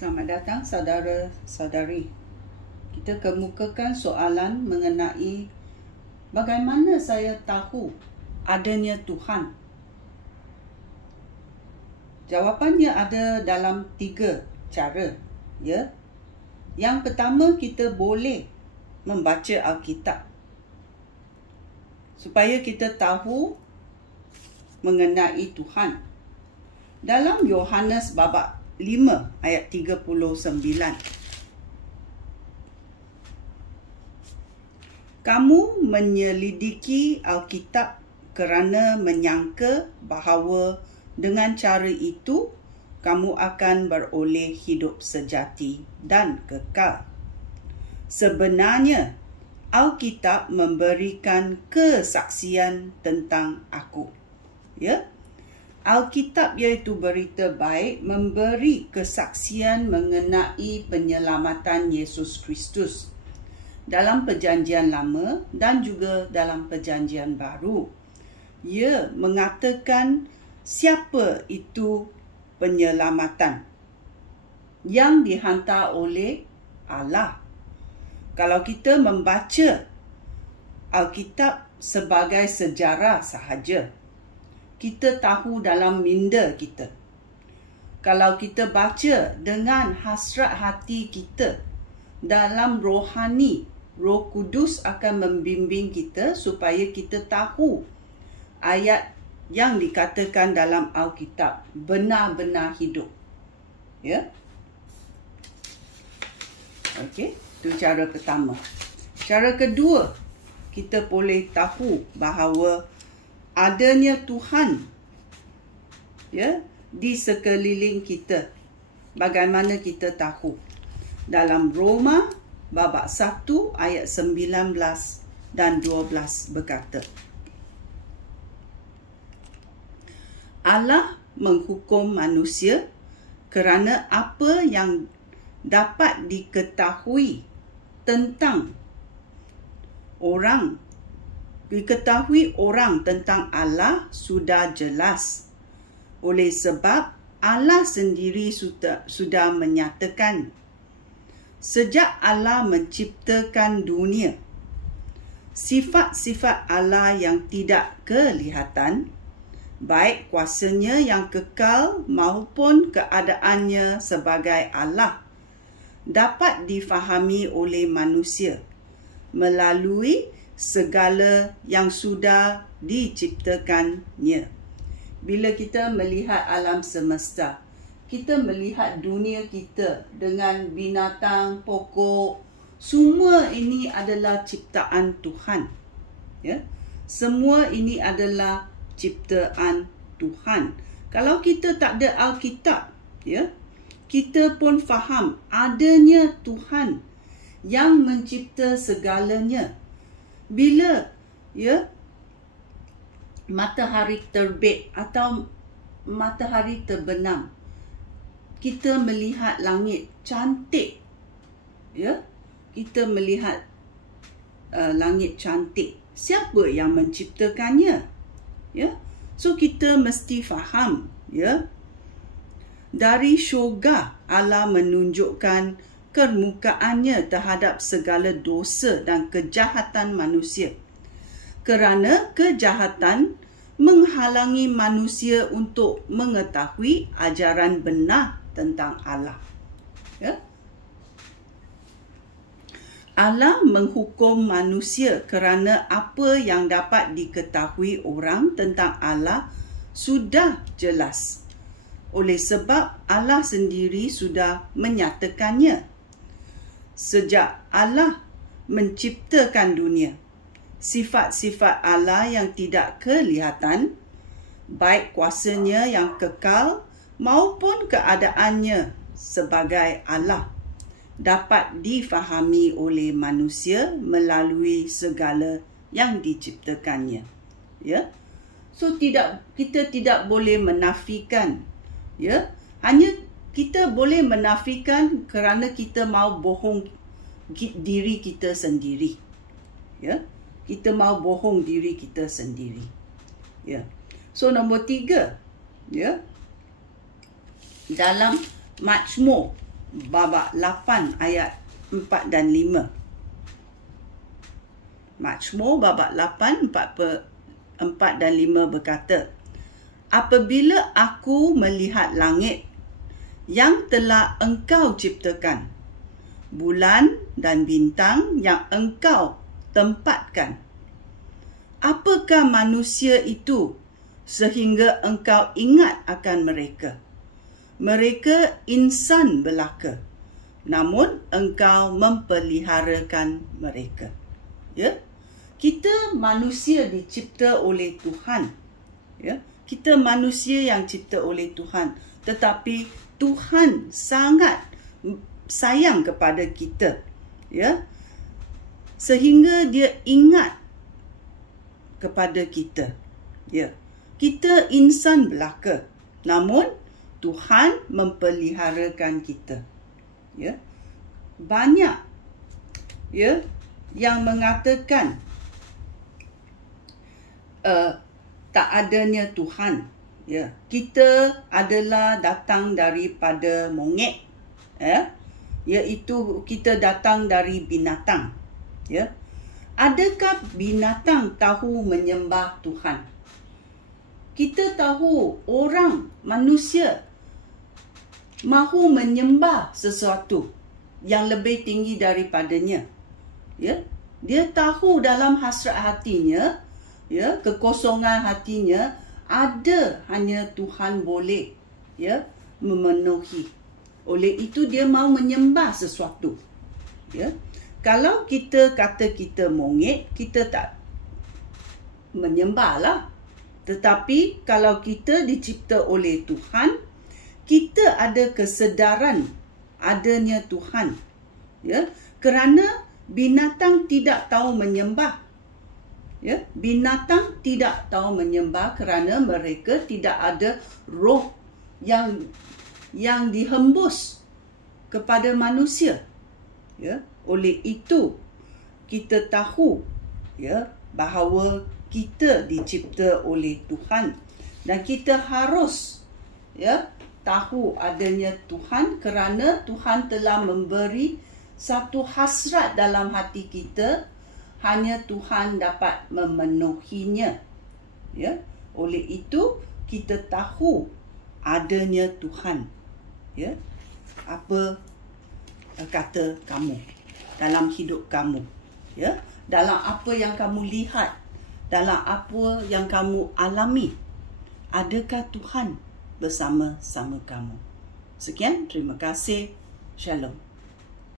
Selamat datang saudara-saudari. Kita kemukakan soalan mengenai bagaimana saya tahu adanya Tuhan. Jawapannya ada dalam 3 cara, ya. Yang pertama, kita boleh membaca Alkitab supaya kita tahu mengenai Tuhan. Dalam Yohanes bab 5 ayat 39. Kamu menyelidiki Alkitab kerana menyangka bahawa dengan cara itu kamu akan beroleh hidup sejati dan kekal. Sebenarnya Alkitab memberikan kesaksian tentang aku. Ya? Alkitab iaitu berita baik memberi kesaksian mengenai penyelamatan Yesus Kristus dalam Perjanjian Lama dan juga dalam Perjanjian Baru. Ia mengatakan siapa itu penyelamatan yang dihantar oleh Allah. Kalau kita membaca Alkitab sebagai sejarah sahaja, kita tahu dalam minda kita. Kalau kita baca dengan hasrat hati kita, dalam rohani, Roh Kudus akan membimbing kita supaya kita tahu ayat yang dikatakan dalam Alkitab benar-benar hidup. Ya? Okey, itu cara pertama. Cara kedua, kita boleh tahu bahawa adanya Tuhan, ya, di sekeliling kita. Bagaimana kita tahu? Dalam Roma bab 1 ayat 19 dan 12 berkata, Allah menghukum manusia kerana apa yang dapat diketahui tentang orang tentang Allah sudah jelas. Oleh sebab Allah sendiri sudah menyatakan, sejak Allah menciptakan dunia, sifat-sifat Allah yang tidak kelihatan, baik kuasanya yang kekal maupun keadaannya sebagai Allah, dapat difahami oleh manusia melalui segala yang sudah diciptakannya. Bila kita melihat alam semesta, kita melihat dunia kita dengan binatang, pokok, semua ini adalah ciptaan Tuhan. Ya? Semua ini adalah ciptaan Tuhan. Kalau kita tak ada Alkitab, ya, kita pun faham adanya Tuhan yang mencipta segalanya. Bila, ya, matahari terbit atau matahari terbenam, kita melihat langit cantik, ya, kita melihat langit cantik. Siapa yang menciptakannya? Ya, so kita mesti faham, ya, dari syurga Allah menunjukkan kemukaannya terhadap segala dosa dan kejahatan manusia. Kerana kejahatan menghalangi manusia untuk mengetahui ajaran benar tentang Allah. Ya? Allah menghukum manusia kerana apa yang dapat diketahui orang tentang Allah sudah jelas. Oleh sebab Allah sendiri sudah menyatakannya. Sejak Allah menciptakan dunia, sifat-sifat Allah yang tidak kelihatan, baik kuasanya yang kekal maupun keadaannya sebagai Allah, dapat difahami oleh manusia melalui segala yang diciptakannya. Ya? So kita tidak boleh menafikan, ya? Hanya kita boleh menafikan kerana kita mau bohong diri kita sendiri. Ya? Kita mau bohong diri kita sendiri. Ya. So nombor 3, ya. Dalam Mazmur babak 8 ayat 4 dan 5. Mazmur babak 8 4 dan 5 berkata, apabila aku melihat langit yang telah Engkau ciptakan, bulan dan bintang yang Engkau tempatkan, apakah manusia itu sehingga Engkau ingat akan mereka? Mereka insan belaka, namun Engkau mempeliharakan mereka. Ya, kita manusia dicipta oleh Tuhan. Ya, kita manusia yang cipta oleh Tuhan, tetapi Tuhan sangat sayang kepada kita, ya, sehingga dia ingat kepada kita. Ya, kita insan belaka, namun Tuhan mempeliharakan kita. Ya, banyak ya yang mengatakan tak adanya Tuhan. Ya, kita adalah datang daripada monyet, ya, iaitu kita datang dari binatang. Ya, adakah binatang tahu menyembah Tuhan? Kita tahu orang manusia mahu menyembah sesuatu yang lebih tinggi daripadanya. Ya, dia tahu dalam hasrat hatinya, ya, kekosongan hatinya, ada hanya Tuhan boleh, ya, memenuhi. Oleh itu dia mahu menyembah sesuatu. Ya, kalau kita kata kita monyet, kita tak menyembahlah. Tetapi kalau kita dicipta oleh Tuhan, kita ada kesedaran adanya Tuhan. Ya, kerana binatang tidak tahu menyembah. Ya, binatang tidak tahu menyembah kerana mereka tidak ada roh yang dihembus kepada manusia. Ya, oleh itu kita tahu, ya, bahawa kita dicipta oleh Tuhan dan kita harus, ya, tahu adanya Tuhan kerana Tuhan telah memberi satu hasrat dalam hati kita, hanya Tuhan dapat memenuhinya. Ya, oleh itu kita tahu adanya Tuhan. Ya, apa kata kamu dalam hidup kamu? Ya, dalam apa yang kamu lihat, dalam apa yang kamu alami, adakah Tuhan bersama-sama kamu? Sekian, terima kasih. Shalom.